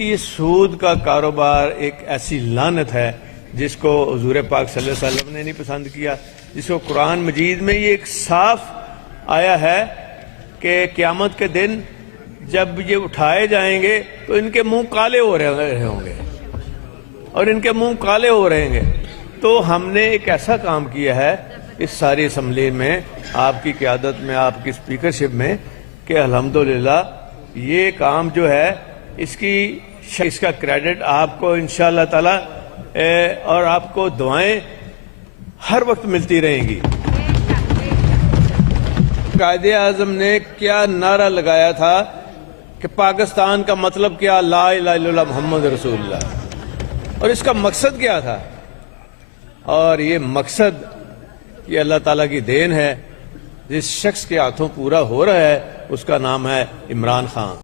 کہ یہ سود کا کاروبار ایک ایسی لعنت ہے جس کو حضور پاک صلی اللہ علیہ وسلم نے نہیں پسند کیا، جس کو قرآن مجید میں یہ ایک صاف آیا ہے کہ قیامت کے دن جب یہ اٹھائے جائیں گے تو ان کے منہ کالے ہو رہے ہوں گے، اور ان کے منہ کالے ہو رہے ہیں۔ تو ہم نے ایک ایسا کام کیا ہے اس ساری اسمبلی میں، آپ کی قیادت میں، آپ کی اسپیکرشپ میں، کہ الحمدللہ یہ کام جو ہے اس کا کریڈٹ آپ کو انشاءاللہ تعالی اور آپ کو دعائیں ہر وقت ملتی رہیں گی۔ قائد اعظم نے کیا نعرہ لگایا تھا کہ پاکستان کا مطلب کیا؟ لا الہ الا اللہ محمد رسول اللہ۔ اور اس کا مقصد کیا تھا؟ اور یہ مقصد یہ اللہ تعالیٰ کی دین ہے، جس شخص کے ہاتھوں پورا ہو رہا ہے، اس کا نام ہے عمران خان۔